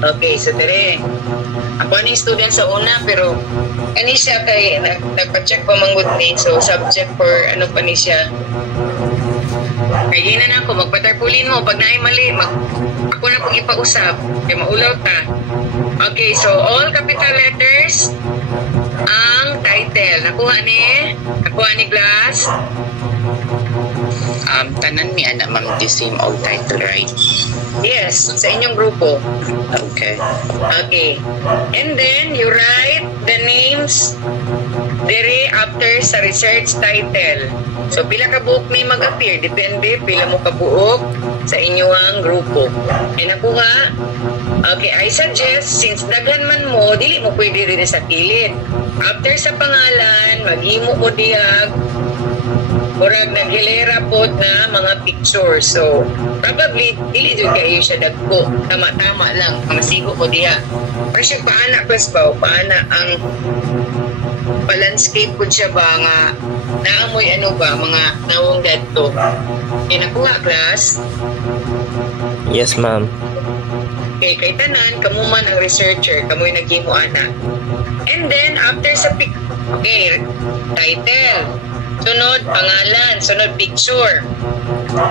Okay, so dire ako ni student sa una pero ani siya kay nagpa-check pa manggod ni, so subject for ano pa ni siya. Kaya na ako, magpatarpulin mo. Pag naay mali, ako na pong ipausap. Kaya maulaw ta. Okay, so all capital letters ang title. Nakuha ni Glass? Tanan ni ana ma'am, the same all title, right? Yes, sa inyong grupo. Okay. Okay. And then, you write the names dire after sa research title. So, pila ka buok may mag-appear. Depende, pila mo ka buok sa inyong grupo. E nakuha? Okay, I suggest, since daghan man mo, dili mo pwede rin sa kilid. After sa pangalan, maghimo mo diyag murag naghilera po na mga pictures. So, probably, dili dyan kayo siya dagko. Tama-tama lang. Masigo ko diya. Pero siya paana, plus ba? Paana ang pa-landscape po siya ba nga naamoy ano ba, mga nawong dadto. E nakuha, class? Yes, ma'am. Okay, kay tanan, kamo man ang researcher, kamo'y naghimo ana. And then, after sa okay, title. Sunod, pangalan. Sunod, picture.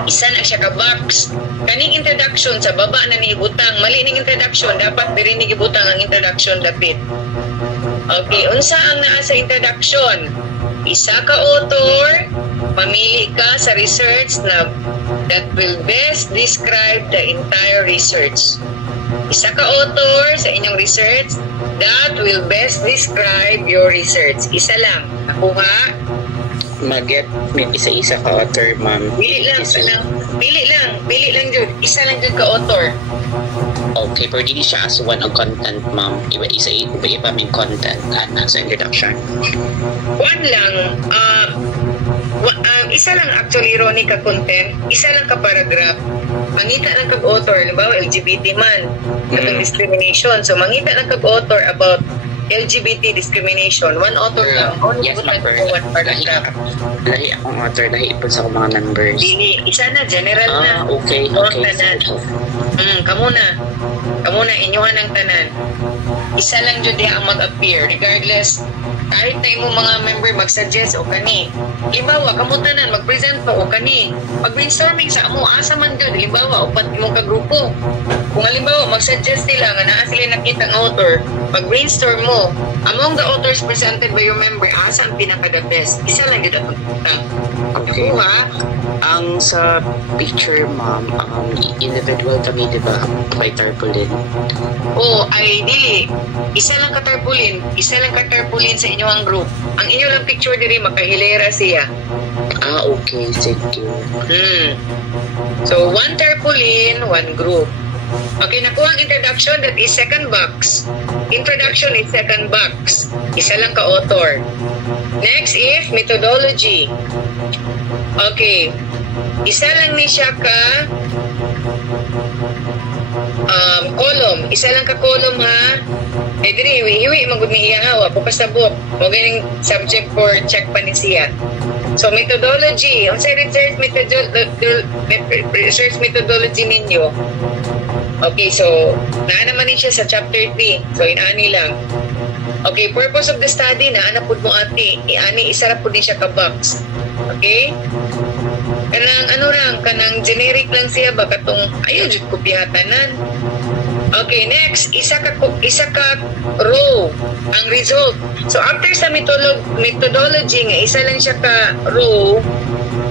Isa na siya ka-box. Kaning introduction, sa baba na ni ibutang. Mali ning introduction. Dapat diri ni ibutang ang introduction dapit. Okay, unsa ang naa sa introduction? Isa ka author, mamili ka sa research na that will best describe the entire research. Isa ka author sa inyong research that will best describe your research. Isa lang. Nakuha? Mag-get may isa-isa ka author, ma'am. Pili lang. Pili lang jud. Isa lang jud ka author. Okay, pero hindi siya as one ang content, ma'am. Iba-iba may content sa introduction. One lang, isa lang actually ironic ka content, isa lang ka paragraph. Mangita lang kag author, halimbawa LGBT man, atong discrimination. So mangita lang kag author about LGBT discrimination. One author lang. Only Yes, one ma'am. paragraph. Lahi akong author, lahi ipon sa akong mga members. Dili, isa na, general na. Okay. Tanan. Kamo na, inyuhan ang tanan. Isa lang jud ang mag-appear regardless kahit na imong mga member mag-suggest o kani. Halimbawa, kamo tanan mag-present pa o kani. Pag-brainstorming sa amo, asa man jud. Halimbawa, upat imong kagrupo. Kung halimbawa, mag-suggest nila nga naa sila nakita ng author, pag-brainstorm mo, among the authors presented by your member, asa ang pinaka-the best? Isa lang jud ang pagpunta. Okay. Ang sa picture, ma'am, individual kami, di ba? By tarpaulin. Ay dili. Isa lang ka tarpaulin sa inyong group. Ang inyo lang picture diri makahilera siya. Okay. Thank you. So, one tarpaulin, one group. Okay, nakuha ang introduction, that is second box. Introduction is second box. Isa lang ka author. Next is methodology. Okay. Isa lang ni siya ka column. Isa lang ka column, ha? Diri, hiwi, magod ni iya hawa. Pupasabot. O ganing subject for check pa ni siya. So, methodology. Ang sa research methodology ninyo. Okay, so, naanaman ni siya sa chapter 3. So, inani lang. Okay, purpose of the study, naana po mo ati. Iani, isarap po din siya ka box. Okay? Kanang generic lang siya ba katong ayaw jud kopyahatanan. Okay, next, isa ka row ang result. So after sa methodology nga isa lang siya ka row,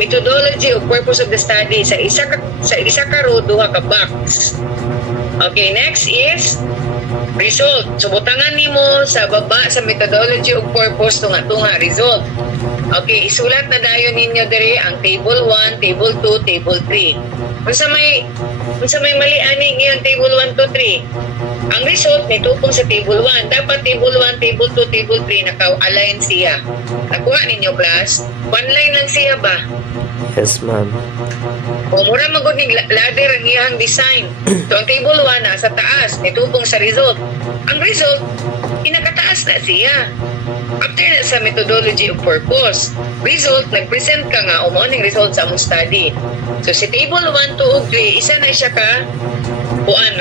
methodology o purpose of the study, sa isa ka row duha ka box. Okay, next is result. So butangan nimo sa baba sa methodology o purpose tunga result. Okay, isulat na dayon ninyo dire ang table 1, table 2, table 3. Unsa may mali ani ngayong table 1 to 3. Ang result ni tupong sa table 1. Dapat table 1, table 2, table 3 naka-align siya. Nakuha ninyo, class? One line lang siya ba? Yes, ma'am. Mura magod ning ladder ang iyang design. So ang table 1 nasa taas, nitupong sa result. Ang result, pinakataas na siya. After na sa methodology of purpose, result, nag-present ka nga, umuuning result sa among study. So, si table 1, 2, ug 3, isa na siya ka,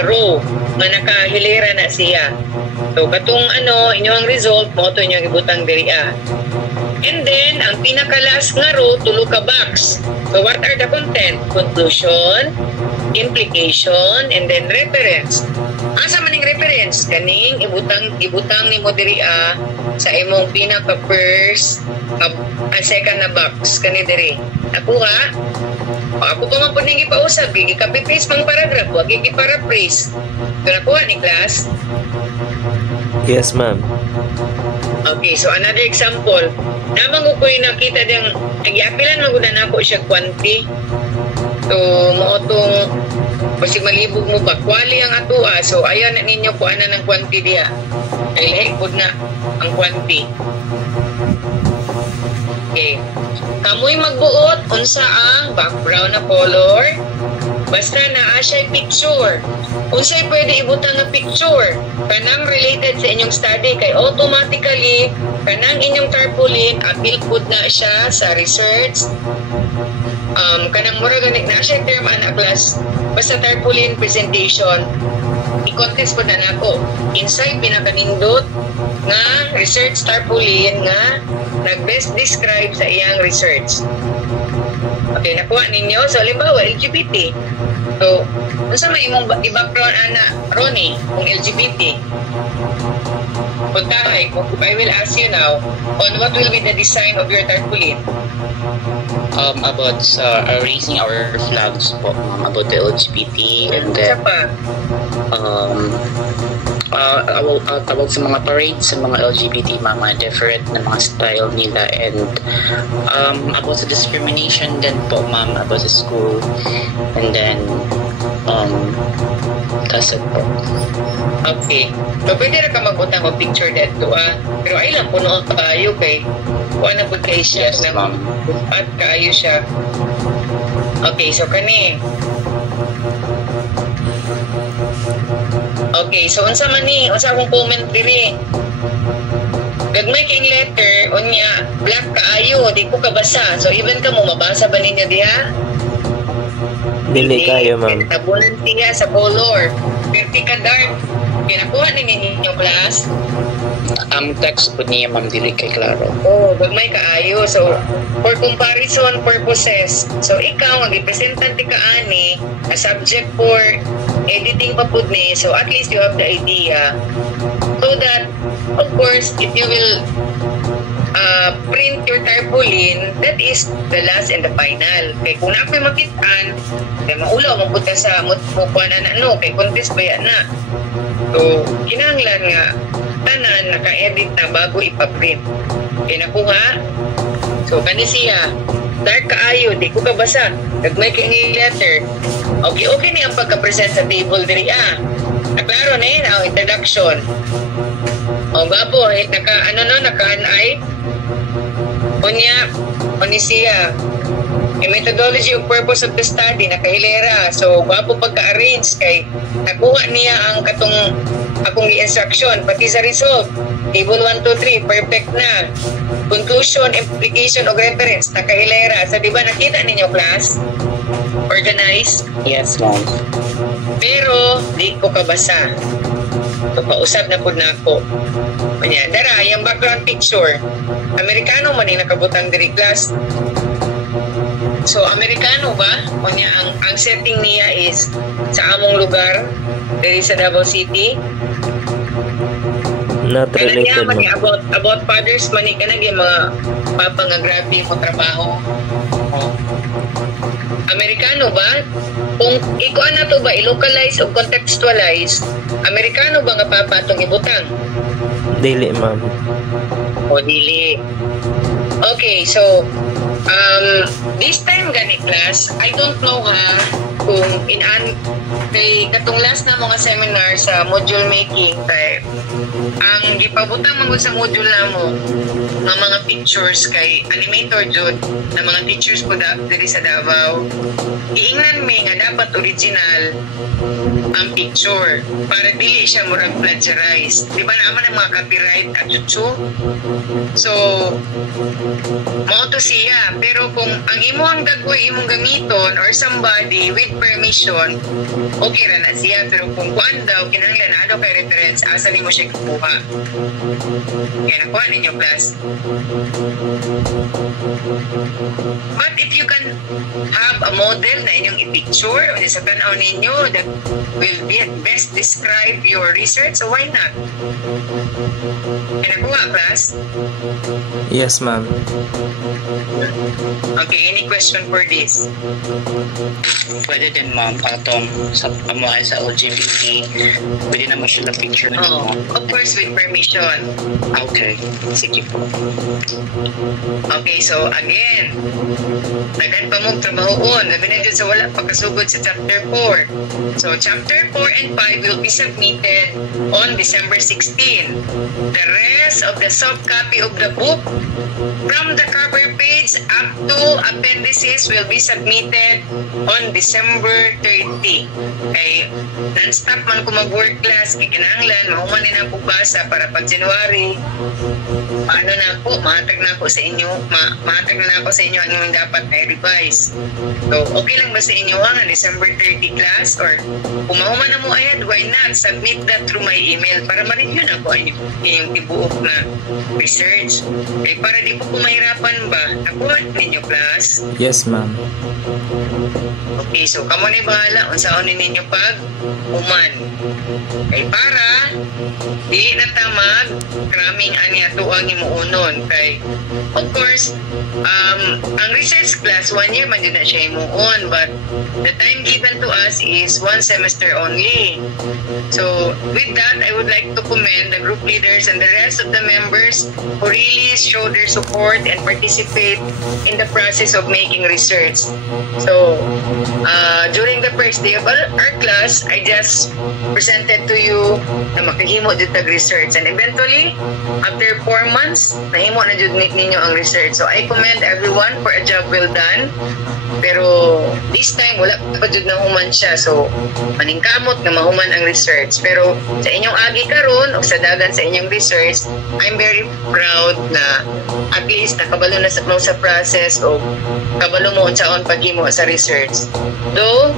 row, nga nakahilera na siya. So, katong inyong result, mo ito inyong ibutang diri And then, ang pinaka-last nga row, tulo ka box. So, what are the content? Conclusion, implication, and then reference. Asa man ning reference? Kaning ibutang ni mo diri sa imong pinaka-first, second na box kani diri. Nakuha? Ako pa man po nang ipausap, gigi-copy-paste mang paragraph, wag gigi-paraphrase. So, nakuha ni class? Yes, ma'am. Okay, so another example. Namang ko yung nakita diyang nag-iapilan magunan ako siya quantity. So, mo itong pasig malibog mo ba? Quali ang atua. So, ayaw na ninyo po ana ng quantity diya. Dahil hekod na ang quantity. Okay. Kamoy magbuot, unsa ang background na color? Basta naa siya picture. Unsay pwede ibutang nga picture kanang related sa inyong study kay automatically kanang inyong tarpaulin apil pud na siya sa research. Kanang mura ganit na siya term ana class basta tarpaulin presentation i-contest po na nako inside pinakanindot nga research tarpaulin nga nag-best describe sa iyang research. Okay, nakuha ninyo. So, halimbawa, LGBT. So, unsa may imong i-background ana Ronnie kung LGBT? Puntahay, I will ask you now on what will be the design of your tarpaulin. About raising our flags po, about the LGBT, and then tawag sa mga parades sa mga LGBT, mga different na mga style nila, and about the discrimination din po, ma'am, about the school, and then that's it po. Okay. So, pwede na ka mag-utang o picture dito, pero ay lang, puno ang kayo kay kuha na po kayo siya. Yes, ma'am. At kayo siya. Okay, so kani. Okay, so unsa man ni, unsa akong comment diri. Gagmay kayong letter, unya, black kaayo, di ko kabasa. So, even ka mo, mabasa ba ninyo diha? Dili kayo, ma'am. Tabunan siya sa color. Perti ka dark. Kinakuha ninyo class. Ang text po niya, ma'am, dili kay klaro. Oh, gagmay kaayo. So, for comparison purposes, so ikaw, mag-representant ka ani, a subject for editing pa pud ni, so at least you have the idea. So that, of course, if you will print your tarpaulin, that is the last and the final. Kaya kung na ako'y makitaan, kaya maulaw, mabuta sa mukuha na kaya contest ba yan na. So, kinahanglan nga, tanan, naka-edit na bago ipaprint. Kaya nakuha. So, kani siya, dark kaayo, di ko kabasa. Nagmay kayong letter. Okay ni ang pagka-present sa table diri Naklaro na yun, ang introduction. O, gabo, naka-anay. Unya siya. Yung methodology of purpose of the study, nakahilera. So, gwapo pagka-arrange kay nakuha niya ang akong instruction, pati sa result. Table 1, 2, 3, perfect na. Conclusion, implication, o reference, nakahilera. So, di ba nakita ninyo, class? Organized? Yes, ma'am. Pero, di ko kabasa. So, pausap na po na ako. Kanya, dara, yung background picture. Amerikano man yung nakabutang diri class. So, Amerikano ba? Kanya, ang setting niya is sa among lugar, diri sa Davao City. Not related, ma'am. About fathers man yung kanag yung mga papa nga grabe mo trabaho. Amerikano ba? Kung ikuan na to ba, i-localize o contextualize, Amerikano ba nga papa itong ibutang? Dili, ma'am. O dili. Okay, so this time gani class, I don't know kung kay katong last na mga seminar sa module making kay ang gipabutang magud sa module namo nga mga pictures kay animator jud na mga teachers ko diri sa Davao giingnan mi nga dapat original ang picture para dili siya murag plagiarize di ba naman ang mga copyright at jutsu so mao to siya pero kung ang imong dagway imong gamiton or somebody with permission okay ra na siya pero kung kuan daw kinahanglan ano kay reference asa nimo siya kuha kaya nakuha ninyo class but if you can have a model na inyong i-picture o sa tanaw ninyo that will be at best describe your research so why not kaya nakuha class Yes, ma'am. okay any question for this Pwede din ma'am, atong sa pamuhay sa LGBT, pwede naman sila picture na oh, of course with permission Okay, sige po. okay so again dagan pa mong trabahoon labi na dyan sa wala pagkasugod sa chapter 4 so chapter 4 and 5 will be submitted on December 16 the rest of the soft copy of the book from the cover page up to appendices will be submitted on December 30 kay non-stop man ko mag-work class kay kinahanglan mahuman na po basa para pag January paano na po mahatag na ako sa inyo mahatag na ako sa inyo ang inyong dapat na revise so okay lang ba sa inyo ang December 30 class or kung mahuman na mo ayad why not submit that through my email para ma-review na po ang inyong tibuok na research eh para di po mahirapan ba nakuha ninyo class Yes, ma'am. okay so kamo ni bahala unsaon ninyo pag uman kay para di na tamag kraming ani ato ang imuunon kay of course ang research class 1 year man yun na siya imuon but the time given to us is 1 semester only so with that I would like to commend the group leaders and the rest of the members who really show their support and participate in the process of making research so during the first day of our class I just presented to you na makahimo dito research and eventually after 4 months nahimo na jud ninyo ang research so I commend everyone for a job well done pero this time wala pa jud na human siya so maningkamot na mahuman ang research pero sa inyong agi karon o sa dagan sa inyong research I'm very proud na at least nakabalo na sa process o kabalo mo unsaon paghimo sa research though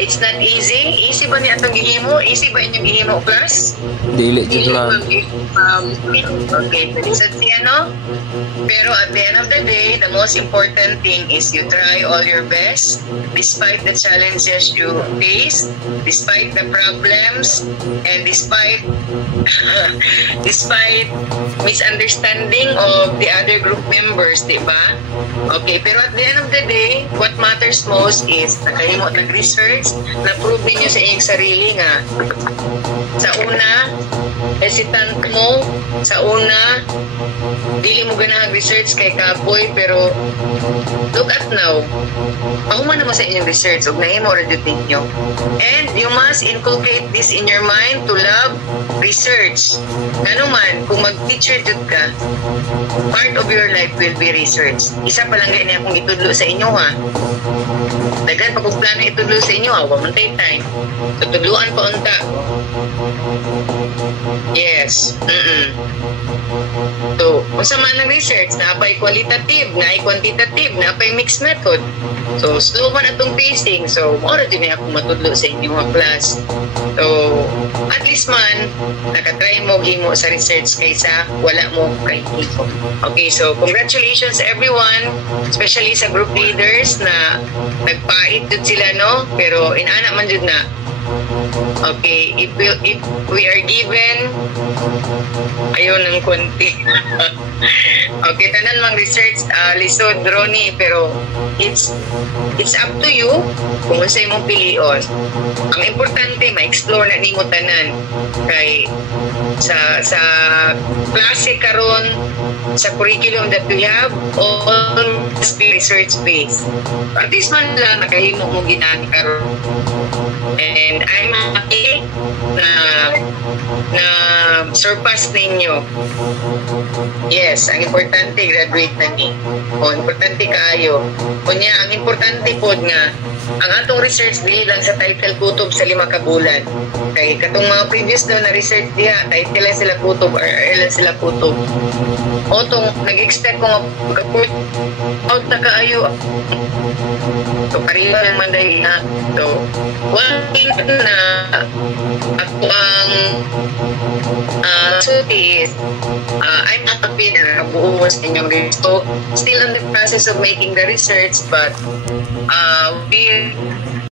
it's not easy ba ni atong gihimo easy ba inyong gihimo class Dili, jud, ma'am. okay so ano pero at the end of the day the most important thing is you try all your best despite the challenges you face despite the problems and despite misunderstanding of the other group members diba okay pero at the end of the day what matters most is nakahimo nag-research na-prove ninyo sa inyong sarili nga sa una hesitant mo sa una dili mo ganang research kay kapoy pero look at now mahuman naman sa inyong research ug nahimo ra jud ninyo and you must inculcate this in your mind to love research nganuman kung mag-teacher jud ka part of your life will be research isa pa lang ganyan akong itudlo sa inyo ha dagan pa kung plano itudlo sa inyo ha wa man tay time tutudluan pa unta yes so kung sa man ng research na apay qualitative na ay quantitative na apay mixed method so slow man atong pacing so mora din ako matudlo sa inyo nga class so at least man nakatry mo gimo sa research kaysa wala mo kay iko okay so congratulations everyone especially sa group leaders na nagpait jud sila no pero inana man jud na Okay, if we are given ayun ng konti. Okay, tanan mang research lisod Ronnie, pero it's up to you kung sa imong pilion. Ang importante ma-explore na nimo tanan kay sa klase karon sa curriculum that we have all must be research based. At least man lang nakahimo mo ginani karon. And I'm happy na surpass ninyo. Yes, ang importante graduate na ni. O importante kaayo. Kunya ang importante pod nga ang atong research dili lang sa title kutob sa 5 ka bulan. Kay katong mga previous na research diha, title lang sila kutob or lang sila kutob. O tong nag-expect ko nga pagka-put out na kaayo. So pareho lang man dahil na. So one thing na ako ang suti is I'm not happy na nakabuo sa inyong research. So still in the process of making the research, but we